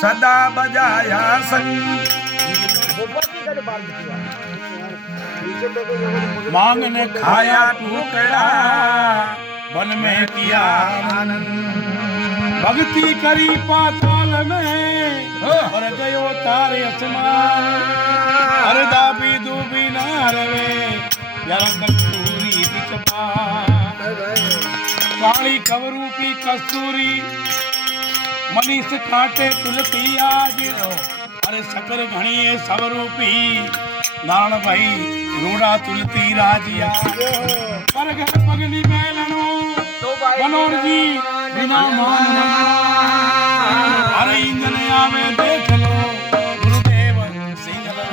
सदा बजाया संग मांग ने खाया टुकड़ा वन में किया आनंद भक्ति करी पाताल में और गयो तारे आसमान अरदा भी डूबी ना रवे यार कस्तूरी बिचपा काली कवरूपी कस्तूरी मनीष काटे तुलसी आज अरे सकल घणिए सवरूपी नान भाई रूड़ा तुलसी राजिया पर घर पगली मेलनो मनोर जी बिना मान अरे इंजन आवे देख लो गुरुदेव सिंह लो